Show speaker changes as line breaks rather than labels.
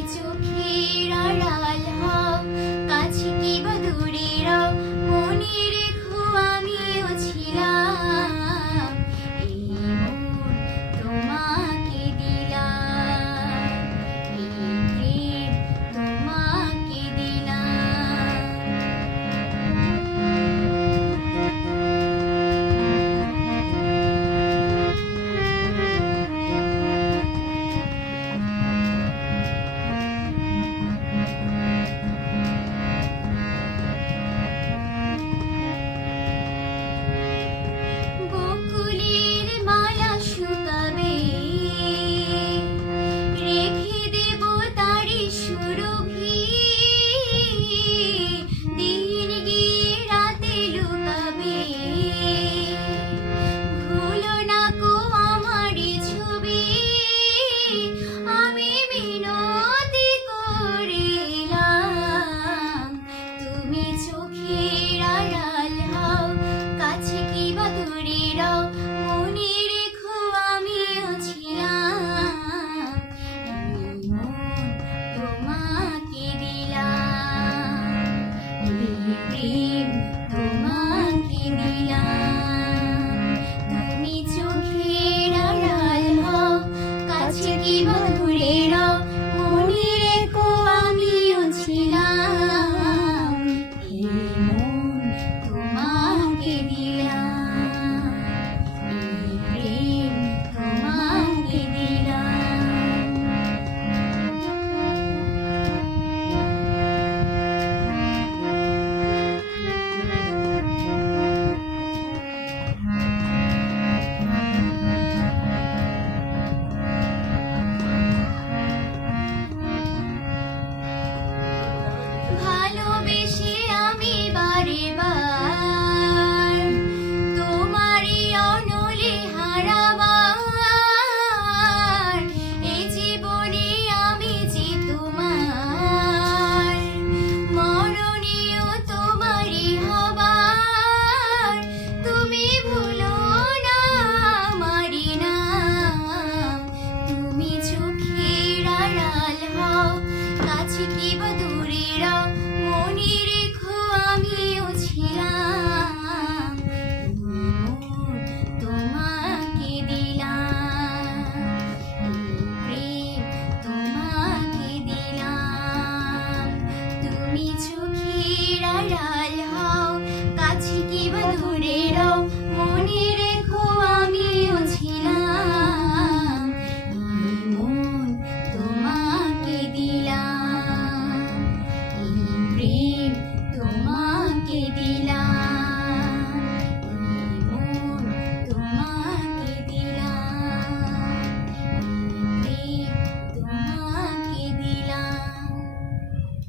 তুমি You. তুমি চোখের আড়াল হও কাছে